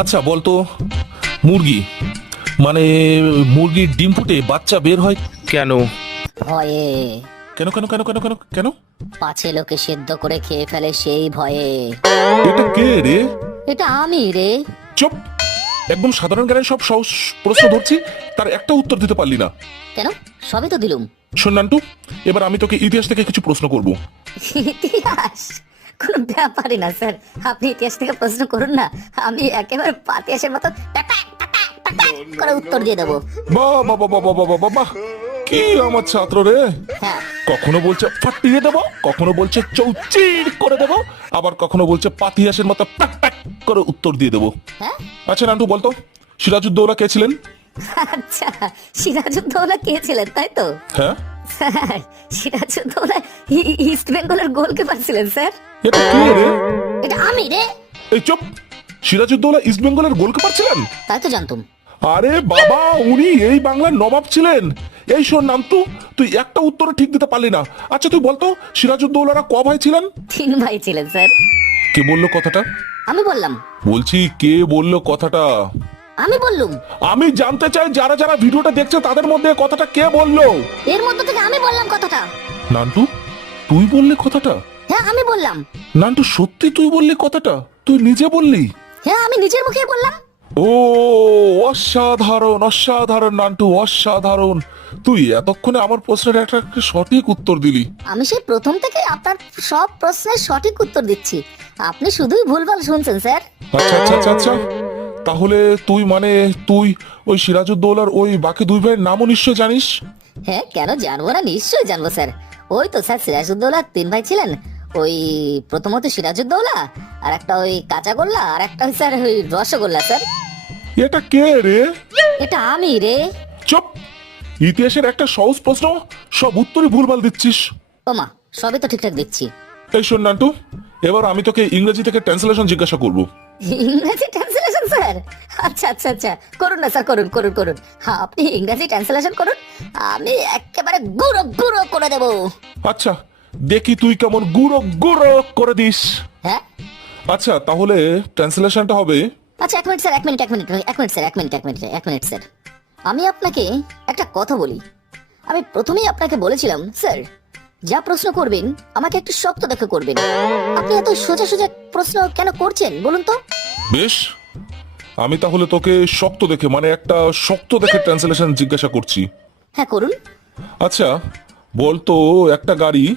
আচ্ছা বলতো মুরগি। মানে মুরগির ডিম ফুটে বাচ্চা বের হয় কেন? ভয়ে। কেন কেন কেন কেন কেন কেন? পাছে লোকে সেদ্ধ করে খেয়ে ফেলে সেই ভয়ে। এটা কে রে? এটা আমি রে। চুপ! একদম সাধারণ জ্ঞানের সব সহজ প্রশ্ন ধরছি তার একটা উত্তর দিতে পারলি না। কেন? সবই তো দিলুম। শোন নান্টু এবার আমি তোকে ইতিহাস থেকে কিছু প্রশ্ন করব। ইতিহাস? ব্যাপারই না স্যার। আপনি ইতিহাস থেকে প্রশ্ন করুন না। আমি একেবারে পাতিয়াসের মতো oh, করে উত্তর দিয়ে দেবো। বাহ বাবা বাহ বাহ বাহ বাহ বাহ কি আমার ছাত্র রে? হ্যাঁ। কখনো বলছে ফাটিয়ে দেবো কখনো বলছে চৌচির করে দেবো আবার কখনো বলছে পাতি পাতিহাসের মতো প্যাক প্যাক করে উত্তর দিয়ে দেবো। হ্যাঁ? আচ্ছা নান্টু বলতো সিরাজউদ্দৌলা কে ছিলেন? আচ্ছা সিরাজউদ্দৌলা কে ছিলেন তাই তো? হ্যাঁ। সিরাজউদ্দৌলা ইস্ট বেঙ্গলের গোলকিপার ছিলেন স্যার। এটা কে রে? এটা আমি রে। এই চুপ। সিরাজউদ্দৌলা ইস্ট বেঙ্গলের গোলকিপার ছিলেন? তাই তো জানতুম। আরে বাবা উনি এই বাংলার নবাব ছিলেন। এই শোন নান্তু তুই একটা উত্তর ঠিক দিতে পারলি না। আচ্ছা তুই বলতো সিরাজউদ্দৌলারা ক ভাই ছিলেন? তিন ভাই ছিলেন স্যার। কে বলল কথাটা? আমি বললাম। বলছি কে বলল কথাটা? আমি বললুম। আমি জানতে চাই যারা যারা ভিডিওটা দেখছে তাদের মধ্যে কথাটা কে বলল? এর মধ্যে থেকে আমি বললাম কথাটা। নান্টু তুই বললি কথাটা? হ্যাঁ আমি বললাম। নান্টু সত্যি তুই বললি কথাটা? তুই নিজে বললি? হ্যাঁ আমি নিজের মুখে বললাম। ও অসাধারণ অসাধারণ নান্টু অসাধারণ। তুই এতক্ষণে আমার প্রশ্নের একটা সঠিক উত্তর দিলি। আমি সেই প্রথম থেকে আপনার সব প্রশ্নের সঠিক উত্তর দিচ্ছি। আপনি শুধুই ভুলভাল শুনছেন স্যার। আচ্ছা আচ্ছা আচ্ছা আচ্ছা। তাহলে তুই মানে তুই ওই সিরাজউদ্দৌলার ওই বাকি দুই ভাইয়ের নামও নিশ্চয় জানিস? হ্যাঁ কেন জানব না? নিশ্চয়ই জানব স্যার। ওই তো স্যার সিরাজউদ্দৌলা তিন ভাই ছিলেন। ওই প্রথমত সিরাজউদ্দৌলা আর একটা ওই কাঁচাগোল্লা আর একটা ওই স্যার ওই রসগোল্লা স্যার। এটা কে রে? এটা আমি রে। চুপ! ইতিহাসের একটা সহজ প্রশ্ন সব উত্তরই ভুলভাল দিচ্ছিস। ওমা সবই তো ঠিকঠাক দিচ্ছি। এই শোন নান্টু এবার আমি তোকে ইংরেজি থেকে ট্রান্সলেশন জিজ্ঞাসা করব। ইংরেজি ট্রান্সলেশন স্যার? আচ্ছা আচ্ছা আচ্ছা। করুন না স্যার করুন করুন করুন। হ্যাঁ আপনি ইংরেজি ট্রান্সলেশন করুন আমি একেবারে গুঁড়ো গুঁড়ো করে দেবো। আচ্ছা দেখি তুই কেমন গুঁড়ো গুঁড়ো করে দিস। হ্যাঁ? আচ্ছা তাহলে ট্রান্সলেশনটা হবে। আচ্ছা এক মিনিট স্যার এক মিনিট এক মিনিট এক মিনিট স্যার এক মিনিট এক মিনিট এক মিনিট স্যার। আমি আপনাকে একটা কথা বলি। আমি প্রথমেই আপনাকে বলেছিলাম স্যার যা প্রশ্ন করবেন আমাকে একটু শক্ত দেখে করবেন। আপনি এত সোজা সোজা প্রশ্ন কেন করছেন বলুন তো? বেশ। আমি তাহলে তোকে শক্ত দেখে মানে একটা শক্ত দেখে ট্রান্সলেশন জিজ্ঞাসা করছি। হ্যাঁ করুন। আচ্ছা বলতো একটা গাড়ি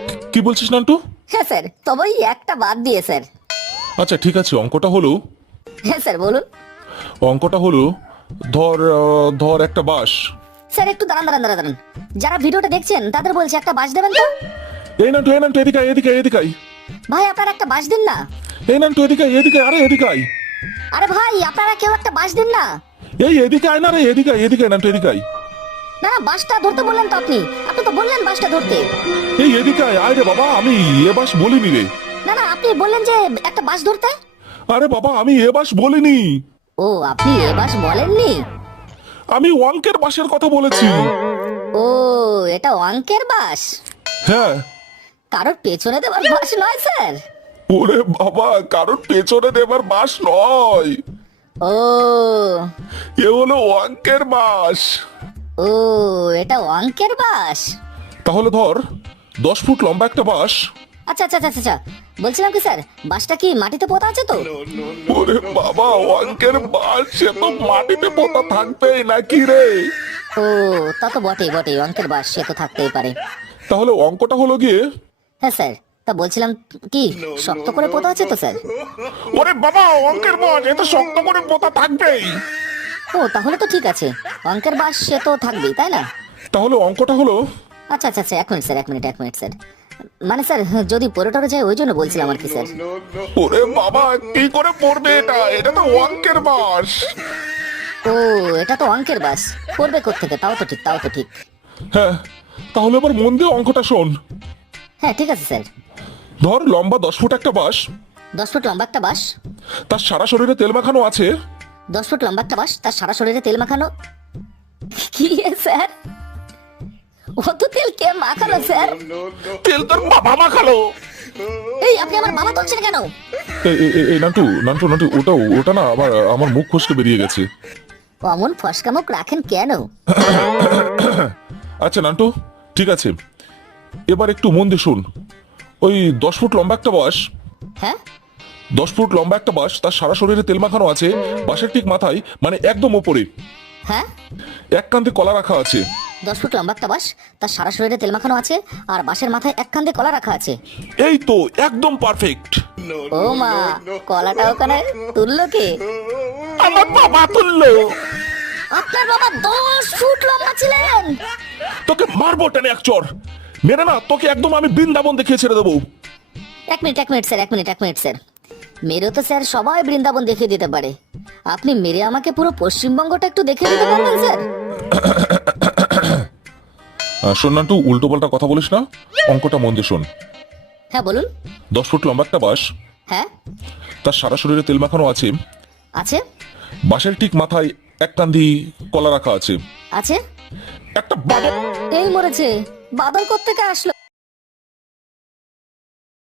কি- বলছিস নান্টু? হ্যাঁ স্যার তবে ওই একটা বাদ দিয়ে স্যার। আচ্ছা ঠিক আছে অঙ্কটা হলো হ্যাঁ স্যার বলুন। অঙ্কটা হলো ধর আহ, ধর একটা বাস স্যার একটু দাঁড়ান দাঁড়ান দাঁড়ান দাঁড়ান। যারা ভিডিওটা দেখছেন তাদের বলছে একটা বাস দেবেন তো? এই নান্টু এই নান্টু এদিকে আয়, এদিকে আয়, এদিকে আয়। ভাই আপনারা একটা বাস দিন না? এই নান্টু এদিকে আয়, এদিকে আয়, আরে এদিকে আয়। আরে ভাই আপনারা কেউ একটা বাস দিন না? এই এদিকে আয় না রে এদিকে আয়, এদিকে আয়, নান্টু এদিকে আয়। না না বাসটা ধরতে বললেন তো আপনি। আপনি তো বললেন বাসটা ধরতে। এই এদিকে আয়, আয় রে বাবা আমি এ বাস বলিনি রে। না না আপনি বললেন যে একটা বাস ধরতে? আরে বাবা আমি এ বাস বলিনি। ও আপনি এ বাস বলেননি? আমি অঙ্কের বাসের কথা বলেছি। ও এটা অঙ্কের বাস হ্যাঁ। কারোর পেছনে দেওয়ার বাস নয় স্যার। ওরে বাবা কারোর পেছনে দেবার বাস নয়। ও। এ হলো অঙ্কের বাস ও এটা অঙ্কের বাস? তাহলে ধর দশ ফুট লম্বা একটা বাস। আচ্ছা আচ্ছা আচ্ছা আচ্ছা বলছিলাম কি স্যার বাসটা কি মাটিতে পোতা আছে তো? ওরে বাবা অঙ্কের বাস সে তো মাটিতে পোতা থাকবেই নাকি রে? ও তা তো বটেই বটেই অঙ্কের বাস সে তো থাকতেই পারে। তাহলে অঙ্কটা হলো গিয়ে? হ্যাঁ স্যার তা বলছিলাম কি শক্ত করে পোতা আছে তো স্যার? ওরে বাবা অঙ্কের বাস এ তো শক্ত করে পোতা থাকবেই। ও তাহলে তো ঠিক আছে। অঙ্কের বাস সে তো থাকবেই তাই না? তাহলে অঙ্কটা হলো? আচ্ছা আচ্ছা আচ্ছা এক মিনিট স্যার এক মিনিট এক মিনিট স্যার। মানে স্যার যদি পরে টরে যায় ওই জন্য বলছিলাম আর কি স্যার। ওরে বাবা কি করে পড়বে এটা? এটা তো অঙ্কের বাস। ও এটা তো অঙ্কের বাস। পড়বে থেকে তাও তো ঠিক তাও তো ঠিক। হ্যাঁ তাহলে এবার মন দিয়ে অঙ্কটা শোন। হ্যাঁ ঠিক আছে স্যার। ধর লম্বা দশ ফুট একটা বাস। দশ ফুট লম্বা একটা বাস? তার সারা শরীরে তেল মাখানো আছে। দশ ফুট লম্বা একটা বাস তার সারা শরীরে তেল মাখানো। কি এ স্যার? অত তেল কে মাখালো স্যার? তেল তোর বাবা মাখালো। এই আপনি আমার বাবা তুলছেন কেন? এই নান্টু নান্টু নান্টু ওটা ওটা না আমার আমার মুখ ফসকে বেরিয়ে গেছে। অমন ফসকা মুখ রাখেন কেন? আচ্ছা নান্টু ঠিক আছে। এবার একটু মন দিয়ে শুন। ওই দশ ফুট লম্বা একটা বাস হ্যাঁ? দশ ফুট লম্বা একটা বাস তার সারা শরীরে তেল মাখানো আছে বাসের ঠিক মাথায় মানে একদম ওপরে। হ্যাঁ? এক কান্তে কলা রাখা আছে। দশ ফুট লম্বা একটা বাস তার সারা শরীরে তেল মাখানো আছে আর বাসের মাথায় এক কান্দে কলা রাখা আছে। এই তো একদম পারফেক্ট ও মা কলাটা ওখানে তুললো কে? আমার বাবা তুললো। আপনার বাবা দশ ফুট লম্বা ছিলেন। তোকে মারবো টেনে এক চর। মেরে না তোকে একদম আমি বৃন্দাবন দেখিয়ে ছেড়ে দেবো। এক মিনিট এক মিনিট স্যার এক মিনিট এক মিনিট স্যার। মেরেও তো স্যার সবাই বৃন্দাবন দেখিয়ে দিতে পারে। আপনি মেরে আমাকে পুরো পশ্চিমবঙ্গটা একটু দেখিয়ে দিতে পারবেন স্যার? শোন নান্টু উল্টো পাল্টা কথা বলিস না। অঙ্কটা মন দিয়ে শোন। হ্যাঁ বলুন। দশ ফুট লম্বা একটা বাস হ্যাঁ। তার সারা শরীরে তেল মাখানো আছে। আছে? বাসের ঠিক মাথায় এক কান্দি কলা রাখা আছে। আছে? একটা বাদক এই মরেছে। বাদল কোত্থেকে আসলো?